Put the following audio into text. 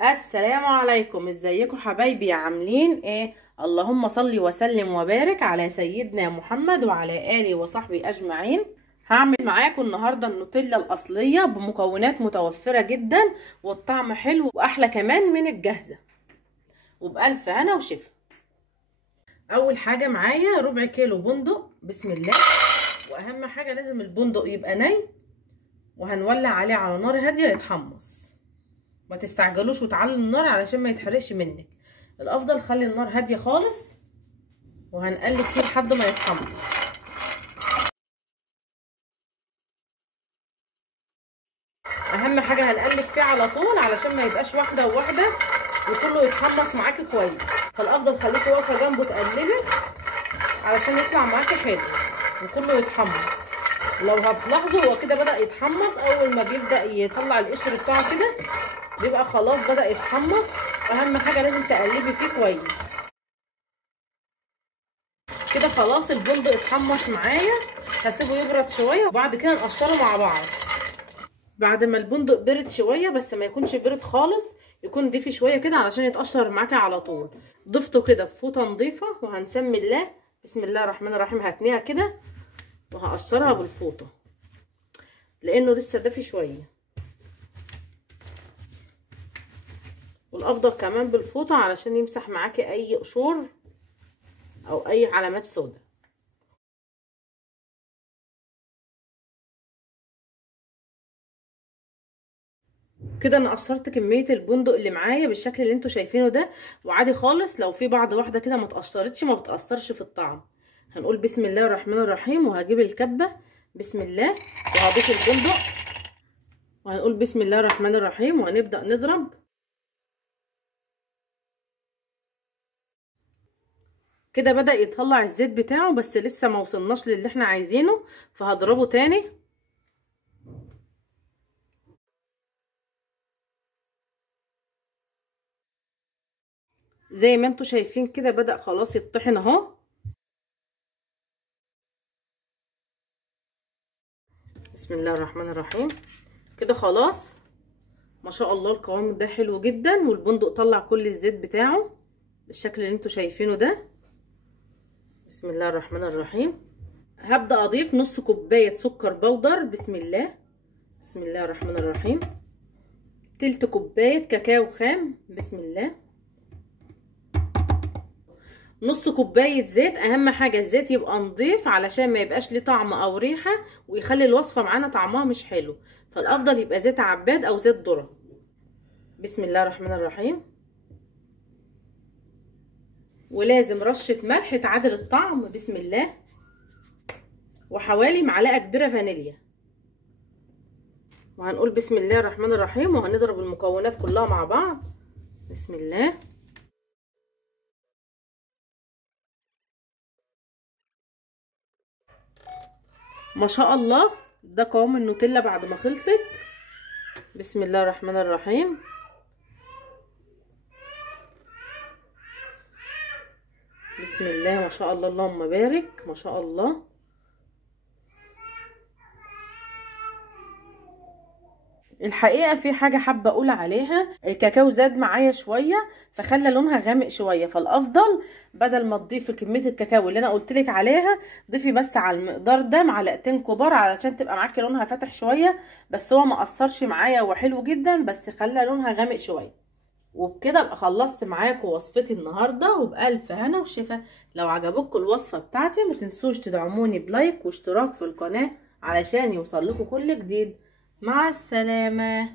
السلام عليكم، ازيكم حبايبي؟ عاملين ايه؟ اللهم صل وسلم وبارك على سيدنا محمد وعلى اله وصحبه اجمعين. هعمل معاكم النهارده النوتيلا الاصليه بمكونات متوفره جدا، والطعم حلو واحلى كمان من الجاهزه، وبألف هنا وشفا. اول حاجه معايا ربع كيلو بندق، بسم الله. واهم حاجه لازم البندق يبقى ني، وهنولع عليه على نار هاديه يتحمص. ما تستعجلوش وتعلوا النار علشان ما يتحرقش منك. الافضل خلي النار هاديه خالص، وهنقلب فيه لحد ما يتحمص. اهم حاجه هنقلب فيه على طول علشان ما يبقاش واحده وواحده وكله يتحمص معاكي كويس. فالافضل خليكي واقفه جنبه تقلبي علشان يطلع معاكي حلو وكله يتحمص. لو هتلاحظوا هو كده بدأ يتحمص، اول ما بيبدأ يطلع القشر بتاعه كده بيبقى خلاص بدأ يتحمص. اهم حاجه لازم تقلبي فيه كويس كده. خلاص البندق اتحمص معايا، هسيبه يبرد شويه وبعد كده نقشره مع بعض. بعد ما البندق برد شويه، بس ما يكونش برد خالص، يكون دافي شويه كده علشان يتقشر معاكي على طول. ضفته كده في فوطه نظيفه وهنسمي الله، بسم الله الرحمن الرحيم. هتنيها كده وهقشرها بالفوطه لانه لسه دافي شويه، والافضل كمان بالفوطه علشان يمسح معاكي اي قشور او اي علامات سوداء. كده انا قشرت كميه البندق اللي معايا بالشكل اللي انتوا شايفينه ده، وعادي خالص لو في بعض واحده كده ما اتقشرتش ما بتاثرش في الطعم. هنقول بسم الله الرحمن الرحيم، وهجيب الكبه بسم الله وهضيف البندق، وهنقول بسم الله الرحمن الرحيم وهنبدا نضرب. كده بدأ يطلع الزيت بتاعه، بس لسه ما وصلناش للي احنا عايزينه، فهضربه تاني. زي ما انتوا شايفين كده بدأ خلاص يطحن اهو. بسم الله الرحمن الرحيم. كده خلاص ما شاء الله القوام ده حلو جدا، والبندق طلع كل الزيت بتاعه بالشكل اللي انتوا شايفينه ده. بسم الله الرحمن الرحيم. هبدأ اضيف نص كوباية سكر بودر، بسم الله. بسم الله الرحمن الرحيم. تلت كوباية كاكاو خام، بسم الله. نص كوباية زيت. اهم حاجة الزيت يبقى نضيف علشان ما يبقاش ليه طعم او ريحة ويخلي الوصفة معانا طعمها مش حلو، فالافضل يبقى زيت عباد او زيت ذرة. بسم الله الرحمن الرحيم. ولازم رشة ملح تعادل الطعم، بسم الله. وحوالي معلقة كبيرة فانيليا. وهنقول بسم الله الرحمن الرحيم وهنضرب المكونات كلها مع بعض، بسم الله. ما شاء الله ده قوام النوتيلا بعد ما خلصت. بسم الله الرحمن الرحيم. بسم الله ما شاء الله، اللهم بارك، ما شاء الله. الحقيقة في حاجة حابة اقول عليها، الكاكاو زاد معايا شوية فخلى لونها غامق شوية، فالافضل بدل ما تضيفي كمية الكاكاو اللي انا قلتلك عليها ضيفي بس على المقدار ده معلقتين كبار علشان تبقى معاكي لونها فاتح شوية. بس هو ما اثرش معايا وحلو جدا، بس خلى لونها غامق شوية. وبكده ابقى خلصت معاكم وصفتي النهارده، وبألف هنا وشفا. لو عجبتكم الوصفة بتاعتي ما تنسوش تدعموني بلايك واشتراك في القناة علشان يوصل لكم كل جديد. مع السلامة.